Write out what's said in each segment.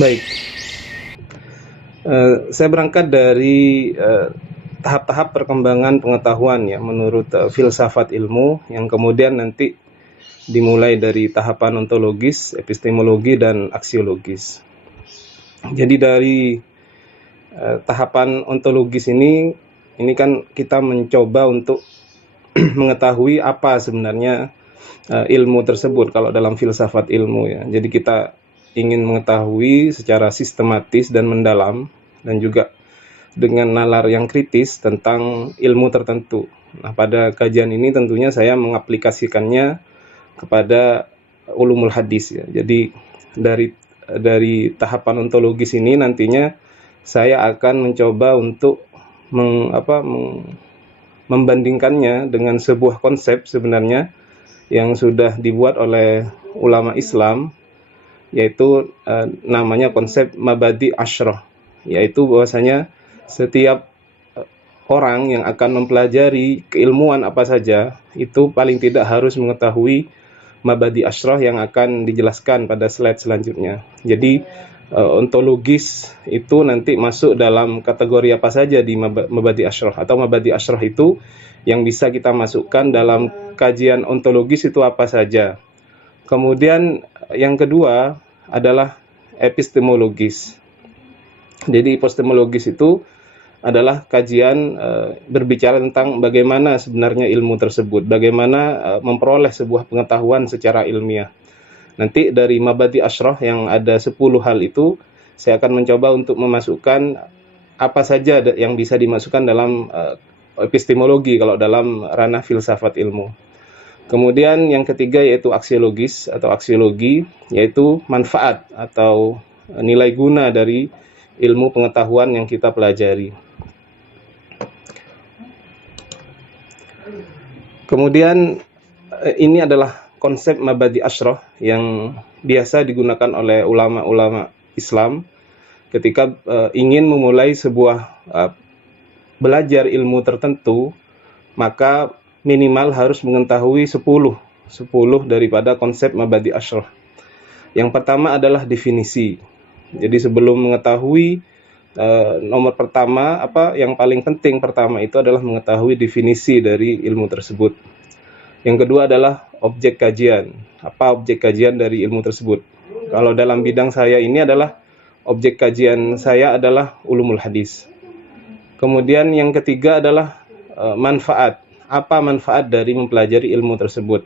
Baik, saya berangkat dari tahap-tahap perkembangan pengetahuan ya menurut filsafat ilmu yang kemudian nanti dimulai dari tahapan ontologis, epistemologi, dan aksiologis. Jadi dari tahapan ontologis ini kan kita mencoba untuk mengetahui apa sebenarnya ilmu tersebut kalau dalam filsafat ilmu ya. Jadi kita ingin mengetahui secara sistematis dan mendalam dan juga dengan nalar yang kritis tentang ilmu tertentu. Nah, pada kajian ini tentunya saya mengaplikasikannya kepada ulumul hadis ya. Jadi dari tahapan ontologis ini nantinya saya akan mencoba untuk membandingkannya dengan sebuah konsep sebenarnya yang sudah dibuat oleh ulama Islam, yaitu namanya konsep mabadi asyrah, yaitu bahwasanya setiap orang yang akan mempelajari keilmuan apa saja itu paling tidak harus mengetahui mabadi asyrah yang akan dijelaskan pada slide selanjutnya. Jadi ontologis itu nanti masuk dalam kategori apa saja di mabadi asyrah, atau mabadi asyrah itu yang bisa kita masukkan dalam kajian ontologis itu apa saja. Kemudian yang kedua adalah epistemologis. Jadi epistemologis itu adalah kajian berbicara tentang bagaimana sebenarnya ilmu tersebut, bagaimana memperoleh sebuah pengetahuan secara ilmiah. Nanti dari mabadi asyrah yang ada 10 hal itu, saya akan mencoba untuk memasukkan apa saja yang bisa dimasukkan dalam epistemologi kalau dalam ranah filsafat ilmu. Kemudian yang ketiga yaitu aksiologis atau aksiologi, yaitu manfaat atau nilai guna dari ilmu pengetahuan yang kita pelajari. Kemudian ini adalah konsep mabadi asyrah yang biasa digunakan oleh ulama-ulama Islam ketika ingin memulai sebuah belajar ilmu tertentu, maka minimal harus mengetahui 10 daripada konsep mabadi asyrah. Yang pertama adalah definisi. Jadi sebelum mengetahui nomor pertama, yang paling penting pertama itu adalah mengetahui definisi dari ilmu tersebut. Yang kedua adalah objek kajian. Apa objek kajian dari ilmu tersebut? Kalau dalam bidang saya ini adalah objek kajian saya adalah ulumul hadis. Kemudian yang ketiga adalah manfaat. Apa manfaat dari mempelajari ilmu tersebut?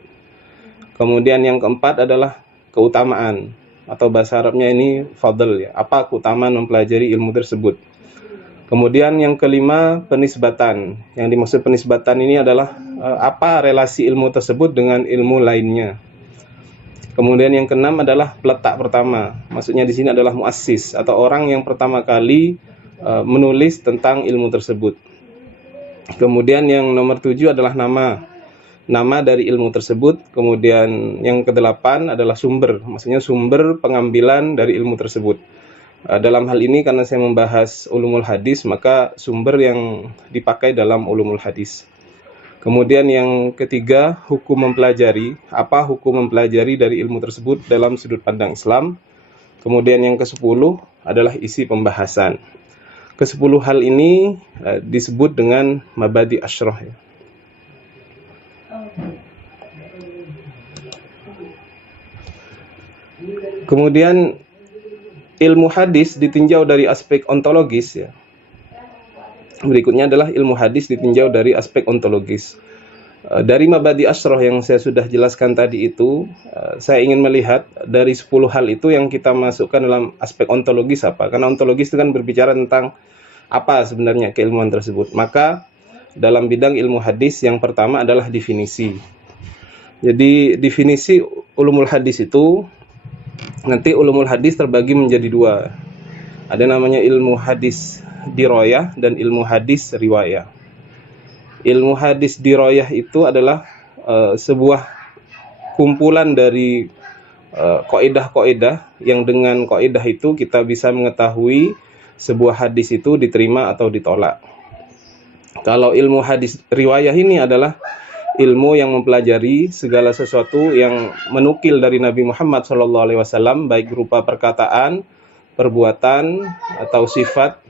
Kemudian yang keempat adalah keutamaan, atau bahasa Arabnya ini fadl ya. Apa keutamaan mempelajari ilmu tersebut? Kemudian yang kelima, penisbatan. Yang dimaksud penisbatan ini adalah apa relasi ilmu tersebut dengan ilmu lainnya. Kemudian yang keenam adalah peletak pertama. Maksudnya di sini adalah muassis atau orang yang pertama kali menulis tentang ilmu tersebut. Kemudian yang nomor 7 adalah nama dari ilmu tersebut. Kemudian yang kedelapan adalah sumber, maksudnya sumber pengambilan dari ilmu tersebut. Dalam hal ini karena saya membahas ulumul hadis, maka sumber yang dipakai dalam ulumul hadis. Kemudian yang ketiga, hukum mempelajari. Apa hukum mempelajari dari ilmu tersebut dalam sudut pandang Islam. Kemudian yang ke-10 adalah isi pembahasan. Ke-10 hal ini disebut dengan mabadi asyrah ya. Kemudian ilmu hadis ditinjau dari aspek ontologis ya. Berikutnya adalah ilmu hadis ditinjau dari aspek ontologis. Dari mabadi asyrah yang saya sudah jelaskan tadi itu, saya ingin melihat dari 10 hal itu yang kita masukkan dalam aspek ontologis apa. Karena ontologis itu kan berbicara tentang apa sebenarnya keilmuan tersebut. Maka dalam bidang ilmu hadis yang pertama adalah definisi. Jadi definisi ulumul hadis itu, nanti ulumul hadis terbagi menjadi 2. Ada namanya ilmu hadis dirayah dan ilmu hadis riwayah. Ilmu hadis dirayah itu adalah sebuah kumpulan dari kaidah-kaidah yang dengan kaidah itu kita bisa mengetahui sebuah hadis itu diterima atau ditolak. Kalau ilmu hadis riwayah ini adalah ilmu yang mempelajari segala sesuatu yang menukil dari Nabi Muhammad SAW, baik berupa perkataan perbuatan atau sifat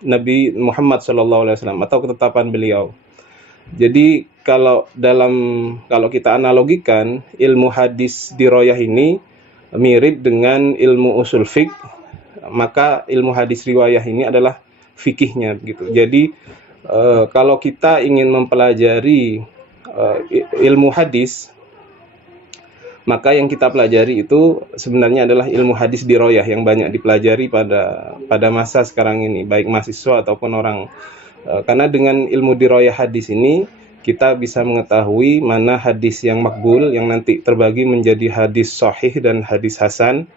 Nabi Muhammad SAW atau ketetapan beliau. Jadi kalau kita analogikan, ilmu hadis diroyah ini mirip dengan ilmu usul fiqh, maka ilmu hadis riwayah ini adalah fikihnya gitu. Jadi kalau kita ingin mempelajari ilmu hadis, maka yang kita pelajari itu sebenarnya adalah ilmu hadis diroyah yang banyak dipelajari pada masa sekarang ini, baik mahasiswa ataupun orang. Karena dengan ilmu diroyah hadis ini kita bisa mengetahui mana hadis yang makbul yang nanti terbagi menjadi hadis sahih dan hadis hasan,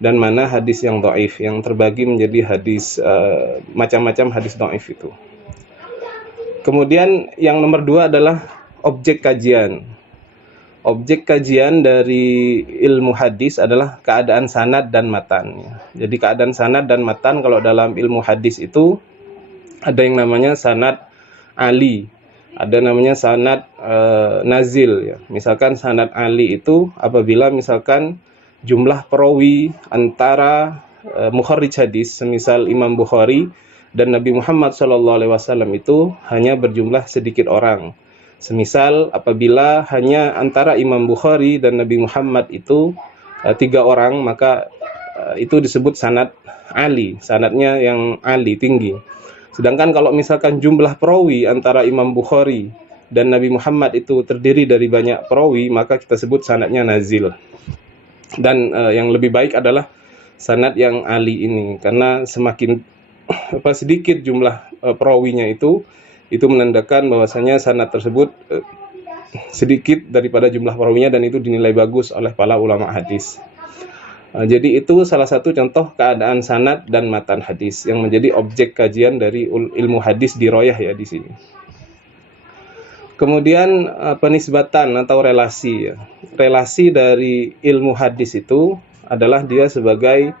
dan mana hadis yang dhaif yang terbagi menjadi hadis macam-macam hadis dhaif itu. Kemudian yang nomor 2 adalah objek kajian. Objek kajian dari ilmu hadis adalah keadaan sanad dan matan. Jadi keadaan sanad dan matan kalau dalam ilmu hadis itu ada yang namanya sanad ali, ada namanya sanad nazil ya. Misalkan sanad ali itu apabila misalkan jumlah perawi antara mukharrij hadis, semisal Imam Bukhari dan Nabi Muhammad SAW itu hanya berjumlah sedikit orang. Semisal apabila hanya antara Imam Bukhari dan Nabi Muhammad itu 3 orang, maka itu disebut sanad ali, sanadnya yang ali, tinggi. Sedangkan kalau misalkan jumlah perawi antara Imam Bukhari dan Nabi Muhammad itu terdiri dari banyak perawi, maka kita sebut sanadnya nazil. Dan yang lebih baik adalah sanad yang ali ini, karena semakin sedikit jumlah perawinya itu menandakan bahwasanya sanad tersebut sedikit daripada jumlah perawinya, dan itu dinilai bagus oleh para ulama hadis. Jadi itu salah satu contoh keadaan sanad dan matan hadis yang menjadi objek kajian dari ilmu hadis diroyah ya di sini. Kemudian penisbatan atau relasi ya. Relasi dari ilmu hadis itu adalah dia sebagai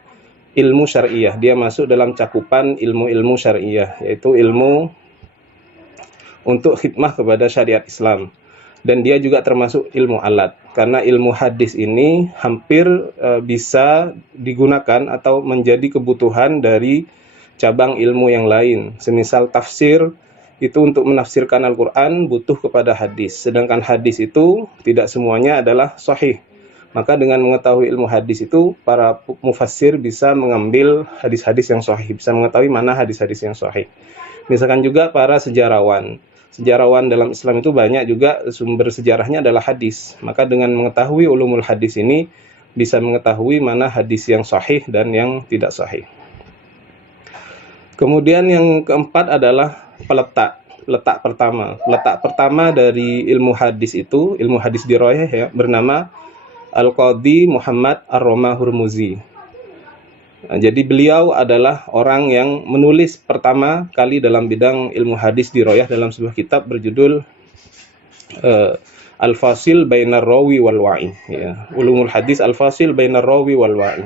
ilmu syariah. Dia masuk dalam cakupan ilmu-ilmu syariah, yaitu ilmu untuk khidmah kepada syariat Islam. Dan dia juga termasuk ilmu alat, karena ilmu hadis ini hampir bisa digunakan atau menjadi kebutuhan dari cabang ilmu yang lain. Semisal tafsir, itu untuk menafsirkan Al-Quran butuh kepada hadis, sedangkan hadis itu tidak semuanya adalah sahih. Maka dengan mengetahui ilmu hadis itu, para mufassir bisa mengambil hadis-hadis yang sahih, bisa mengetahui mana hadis-hadis yang sahih. Misalkan juga para sejarawan dalam Islam itu banyak juga sumber sejarahnya adalah hadis. Maka dengan mengetahui ulumul hadis ini bisa mengetahui mana hadis yang sahih dan yang tidak sahih. Kemudian yang keempat adalah Letak pertama dari ilmu hadis itu, ilmu hadis diroyah ya, bernama Al-Qadhi Muhammad Ar-Roma Hurmuzi. Nah, jadi beliau adalah orang yang menulis pertama kali dalam bidang ilmu hadis diroyah dalam sebuah kitab berjudul Al-Fasil Bainar Rawi wal Wa'i ya. Ulumul Hadis Al-Fasil Bainar Rawi wal Wa'i.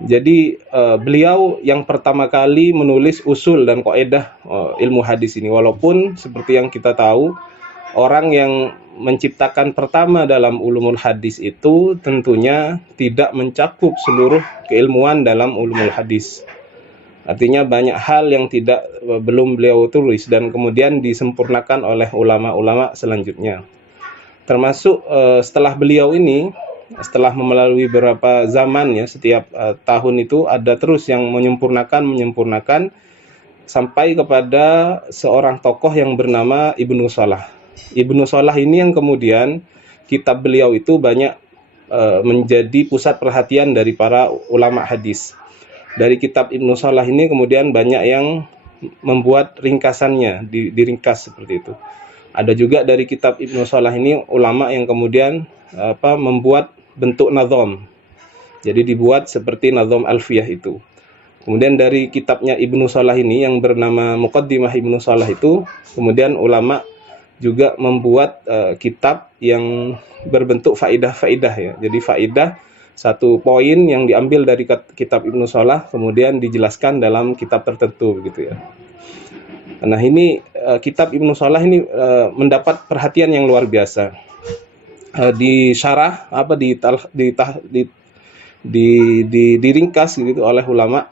Jadi beliau yang pertama kali menulis usul dan kaidah ilmu hadis ini, walaupun seperti yang kita tahu orang yang menciptakan pertama dalam ulumul hadis itu tentunya tidak mencakup seluruh keilmuan dalam ulumul hadis. Artinya banyak hal yang belum beliau tulis dan kemudian disempurnakan oleh ulama-ulama selanjutnya. Termasuk setelah beliau ini, setelah melalui beberapa zaman ya, setiap tahun itu ada terus yang menyempurnakan sampai kepada seorang tokoh yang bernama Ibnu Salah. Ibnu Salah ini yang kemudian kitab beliau itu banyak menjadi pusat perhatian dari para ulama hadis. Dari kitab Ibnu Salah ini kemudian banyak yang membuat ringkasannya, diringkas seperti itu. Ada juga dari kitab Ibnu Salah ini ulama yang kemudian membuat bentuk nazom. Jadi dibuat seperti nazom alfiyah itu. Kemudian dari kitabnya Ibnu Salah ini yang bernama Muqaddimah Ibnu Salah itu, kemudian ulama juga membuat kitab yang berbentuk faidah-faidah ya. Jadi faidah satu poin yang diambil dari kitab Ibnu Salah kemudian dijelaskan dalam kitab tertentu gitu ya. Nah ini kitab Ibnu Salah ini mendapat perhatian yang luar biasa. Disyarah diringkas gitu oleh ulama.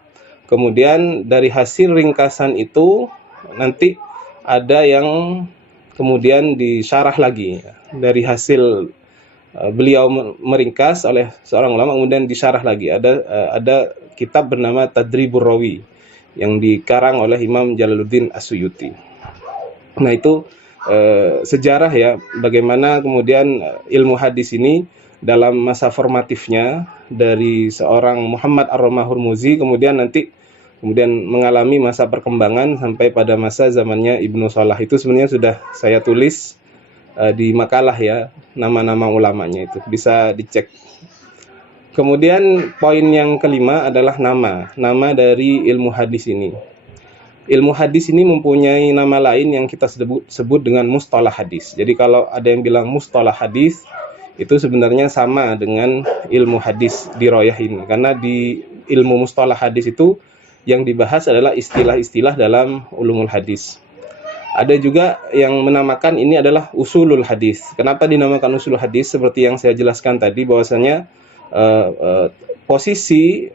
Kemudian dari hasil ringkasan itu nanti ada yang kemudian disyarah lagi dari hasil beliau meringkas oleh seorang ulama, kemudian disyarah lagi. Ada kitab bernama Tadribur Rawi yang dikarang oleh Imam Jalaluddin As-Suyuti. Nah, itu sejarah ya, bagaimana kemudian ilmu hadis ini dalam masa formatifnya dari seorang Muhammad Ar-Romah-Hurmuzi, kemudian mengalami masa perkembangan sampai pada masa zamannya Ibnu Salah. Itu sebenarnya sudah saya tulis di makalah ya, nama-nama ulamanya itu bisa dicek. Kemudian poin yang kelima adalah nama dari ilmu hadis ini. Ilmu hadis ini mempunyai nama lain yang kita sebut dengan mustalah hadis. Jadi kalau ada yang bilang mustalah hadis, itu sebenarnya sama dengan ilmu hadis diroyah ini. Karena di ilmu mustalah hadis itu yang dibahas adalah istilah-istilah dalam ulumul hadis. Ada juga yang menamakan ini adalah usulul hadis. Kenapa dinamakan usulul hadis? Seperti yang saya jelaskan tadi, bahwasanya posisi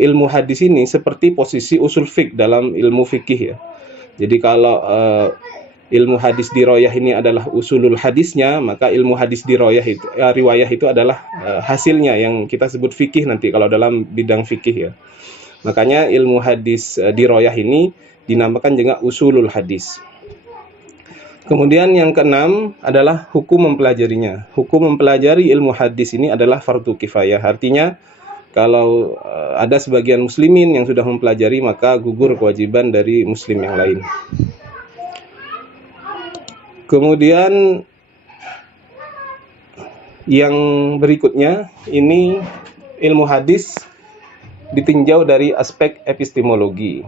ilmu hadis ini seperti posisi usul fiqh dalam ilmu fikih ya. Jadi kalau ilmu hadis diroyah ini adalah usulul hadisnya, maka ilmu hadis diroyah itu riwayah itu adalah hasilnya yang kita sebut fikih nanti kalau dalam bidang fikih ya. Makanya ilmu hadis diroyah ini dinamakan juga usulul hadis. Kemudian yang keenam adalah hukum mempelajarinya. Hukum mempelajari ilmu hadis ini adalah fardu kifayah. Artinya kalau ada sebagian muslimin yang sudah mempelajari, maka gugur kewajiban dari muslim yang lain. Kemudian yang berikutnya, ini ilmu hadis ditinjau dari aspek epistemologi.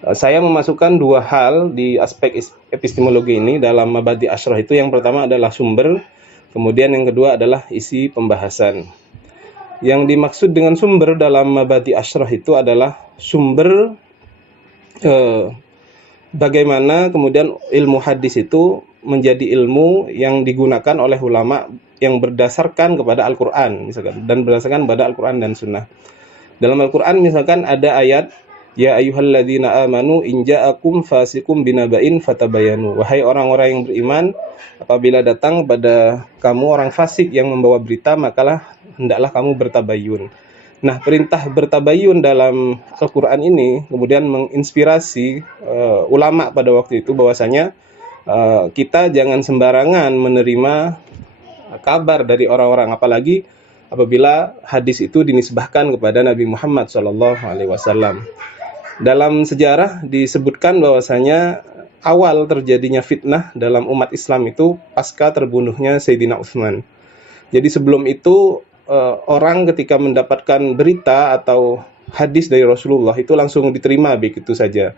Saya memasukkan dua hal di aspek epistemologi ini dalam Mabadi Asyrah itu. Yang pertama adalah sumber, kemudian yang kedua adalah isi pembahasan. Yang dimaksud dengan sumber dalam Mabadi Asyrah itu adalah sumber bagaimana kemudian ilmu hadis itu menjadi ilmu yang digunakan oleh ulama yang berdasarkan kepada Al-Quran misalkan, dan berdasarkan pada Al-Quran dan Sunnah. Dalam Al-Quran misalkan ada ayat, ya ayyuhalladzina amanu in ja'akum fasikum binaba'in fatabayanu. Wahai orang-orang yang beriman, apabila datang pada kamu orang fasik yang membawa berita, makalah hendaklah kamu bertabayun. Nah, perintah bertabayun dalam Al-Quran ini kemudian menginspirasi ulama pada waktu itu, bahwasanya kita jangan sembarangan menerima kabar dari orang-orang, apalagi apabila hadis itu dinisbahkan kepada Nabi Muhammad SAW. Dalam sejarah disebutkan bahwasanya awal terjadinya fitnah dalam umat Islam itu pasca terbunuhnya Sayyidina Utsman. Jadi sebelum itu orang ketika mendapatkan berita atau hadis dari Rasulullah itu langsung diterima begitu saja.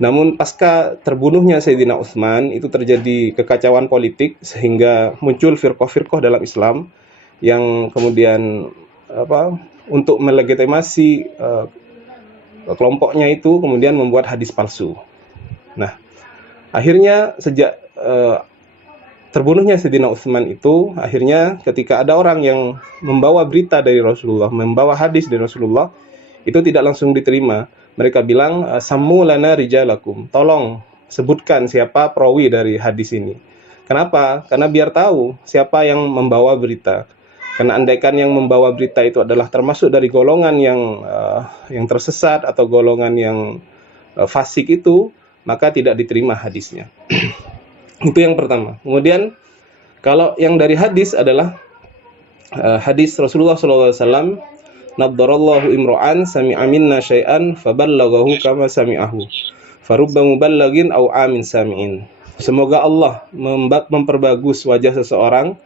Namun pasca terbunuhnya Sayyidina Utsman itu terjadi kekacauan politik sehingga muncul firqah-firqah dalam Islam yang kemudian untuk melegitimasi kelompoknya itu kemudian membuat hadis palsu. Nah, akhirnya sejak terbunuhnya Sayyidina Utsman itu, akhirnya ketika ada orang yang membawa berita dari Rasulullah, membawa hadis dari Rasulullah, itu tidak langsung diterima. Mereka bilang, sammu lana rijalakum, tolong sebutkan siapa perawi dari hadis ini. Kenapa? Karena biar tahu siapa yang membawa berita. Karena andaikan yang membawa berita itu adalah termasuk dari golongan yang tersesat atau golongan yang fasik itu, maka tidak diterima hadisnya. Itu yang pertama. Kemudian kalau yang dari hadis adalah hadis Rasulullah SAW, naddarallahu imro'an sami'a minna syai'an faballaghahu kama sami'ahu farubba muballagin au amin sami'in. Semoga Allah memperbagus wajah seseorang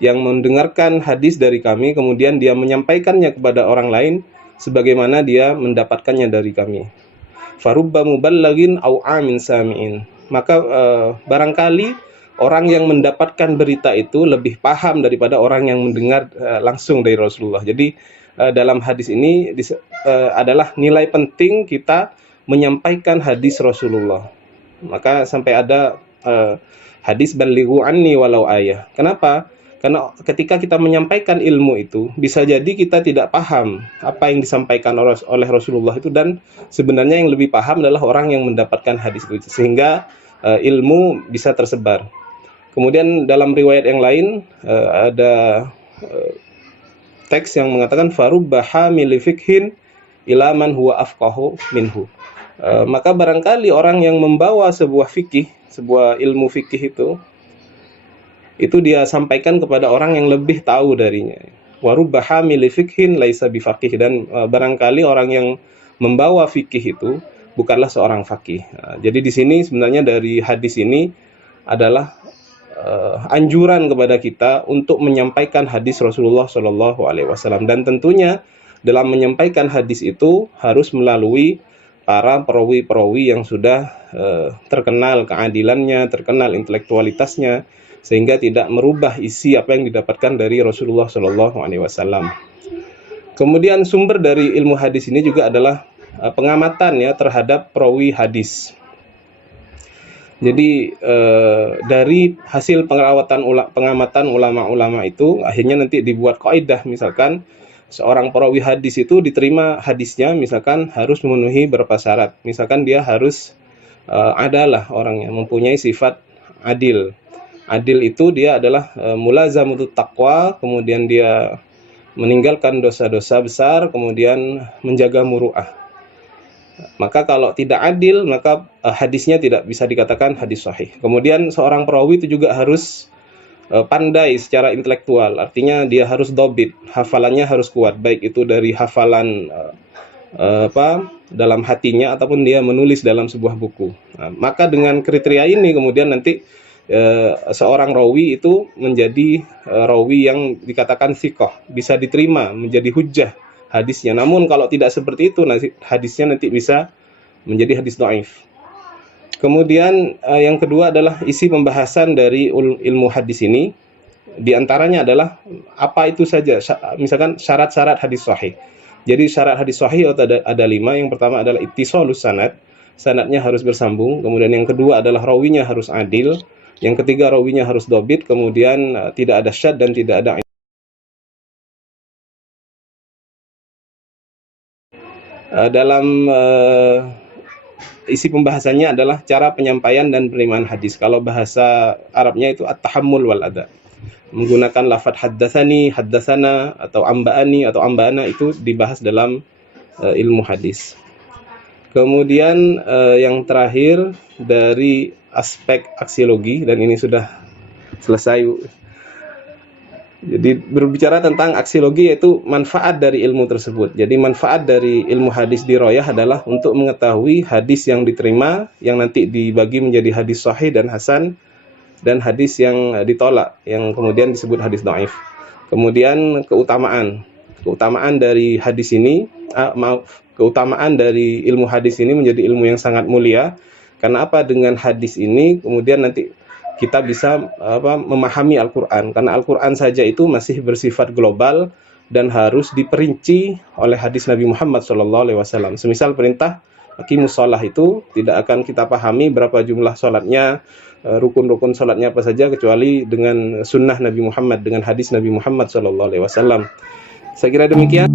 yang mendengarkan hadis dari kami, kemudian dia menyampaikannya kepada orang lain sebagaimana dia mendapatkannya dari kami. Farubba muballagin au amin sami'in. Maka barangkali orang yang mendapatkan berita itu lebih paham daripada orang yang mendengar langsung dari Rasulullah. Jadi dalam hadis ini adalah nilai penting kita menyampaikan hadis Rasulullah. Maka sampai ada hadis balighu anni walau ayah. Kenapa? Karena ketika kita menyampaikan ilmu itu, bisa jadi kita tidak paham apa yang disampaikan oleh Rasulullah itu, dan sebenarnya yang lebih paham adalah orang yang mendapatkan hadis itu, sehingga ilmu bisa tersebar. Kemudian dalam riwayat yang lain ada teks yang mengatakan farubba hamili fikhin ila man huwa afqahu minhu. Maka barangkali orang yang membawa sebuah fikih, sebuah ilmu fikih itu dia sampaikan kepada orang yang lebih tahu darinya. Wa rubba hamili fikhin laisa bifaqih, dan barangkali orang yang membawa fikih itu bukanlah seorang faqih. Jadi di sini sebenarnya dari hadis ini adalah anjuran kepada kita untuk menyampaikan hadis Rasulullah Shallallahu Alaihi Wasallam, dan tentunya dalam menyampaikan hadis itu harus melalui para perawi-perawi yang sudah terkenal keadilannya, terkenal intelektualitasnya, sehingga tidak merubah isi apa yang didapatkan dari Rasulullah Shallallahu Alaihi Wasallam. Kemudian sumber dari ilmu hadis ini juga adalah pengamatan ya terhadap perawi hadis. Jadi dari hasil pengamatan ulama-ulama itu akhirnya nanti dibuat kaidah, misalkan seorang perawi hadis itu diterima hadisnya misalkan harus memenuhi beberapa syarat. Misalkan dia harus adalah orangnya, mempunyai sifat adil. Adil itu dia adalah mulazamutut taqwa, kemudian dia meninggalkan dosa-dosa besar, kemudian menjaga muru'ah. Maka kalau tidak adil, maka hadisnya tidak bisa dikatakan hadis sahih. Kemudian seorang perawi itu juga harus pandai secara intelektual, artinya dia harus dobit, hafalannya harus kuat, baik itu dari hafalan dalam hatinya ataupun dia menulis dalam sebuah buku. Maka dengan kriteria ini kemudian nanti seorang rawi itu menjadi rawi yang dikatakan thiqah, bisa diterima, menjadi hujjah hadisnya. Namun kalau tidak seperti itu, hadisnya nanti bisa menjadi hadis dhaif. Kemudian yang kedua adalah isi pembahasan dari ilmu hadis ini. Di antaranya adalah apa itu saja, misalkan syarat-syarat hadis sahih. Jadi syarat hadis sahih ada 5. Yang pertama adalah ittisalus sanad, sanadnya harus bersambung. Kemudian yang kedua adalah rawinya harus adil. Yang ketiga rawinya harus dobit, kemudian tidak ada syad dan tidak ada dalam isi pembahasannya adalah cara penyampaian dan penerimaan hadis. Kalau bahasa Arabnya itu at-tahammul wal ada. Menggunakan lafadz haddatsani, haddatsana atau amba'ani atau amba'ana itu dibahas dalam ilmu hadis. Kemudian yang terakhir dari aspek aksiologi, dan ini sudah selesai. Jadi berbicara tentang aksiologi yaitu manfaat dari ilmu tersebut. Jadi manfaat dari ilmu hadis diroyah adalah untuk mengetahui hadis yang diterima, yang nanti dibagi menjadi hadis sahih dan hasan, dan hadis yang ditolak, yang kemudian disebut hadis dhaif. Kemudian keutamaan dari hadis ini, keutamaan dari ilmu hadis ini menjadi ilmu yang sangat mulia. Karena apa? Dengan hadis ini kemudian nanti kita bisa memahami Al-Quran. Karena Al-Quran saja itu masih bersifat global dan harus diperinci oleh hadis Nabi Muhammad SAW. Semisal perintah aqimus shalah itu tidak akan kita pahami berapa jumlah sholatnya, rukun-rukun sholatnya apa saja, kecuali dengan sunnah Nabi Muhammad, dengan hadis Nabi Muhammad SAW. Saya kira demikian.